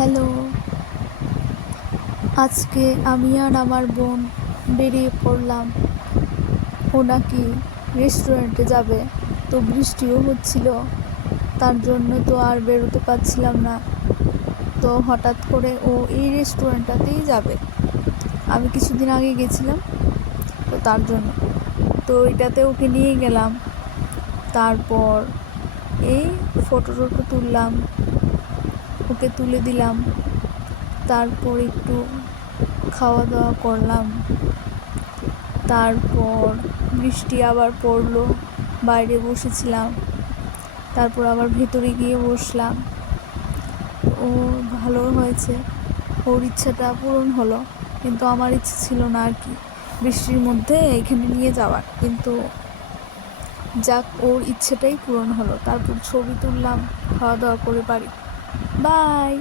Hello, আজকে আমি আর আমার বোন বেরিয়ে পড়লাম। ও নাকি রেস্টুরেন্টে যাবে, তো বৃষ্টিও হচ্ছিল, তার জন্য তো আর বেরোতে পারছিলাম না। তো হঠাৎ করে ও এই রেস্টুরেন্টটাতেই যাবে। আমি কিছুদিন আগে গেছিলাম, তো তার জন্য তো এটাতে ওকে নিয়ে গেলাম। তারপর এই ফটো তুললাম, ওকে তুলে দিলাম। তারপর একটু খাওয়া দাওয়া করলাম। তারপর বৃষ্টি আবার পড়লো, বাইরে বসেছিলাম। তারপর আবার ভেতরে গিয়ে বসলাম। ও ভালো হয়েছে, ওর ইচ্ছাটা পূরণ হলো, কিন্তু আমার ইচ্ছে ছিল না আর কি বৃষ্টির মধ্যে এখানে নিয়ে যাওয়ার। কিন্তু যাক, ওর ইচ্ছেটাই পূরণ হলো। তারপর ছবি তুললাম, খাওয়া দাওয়া করে বাড়ি। বাই।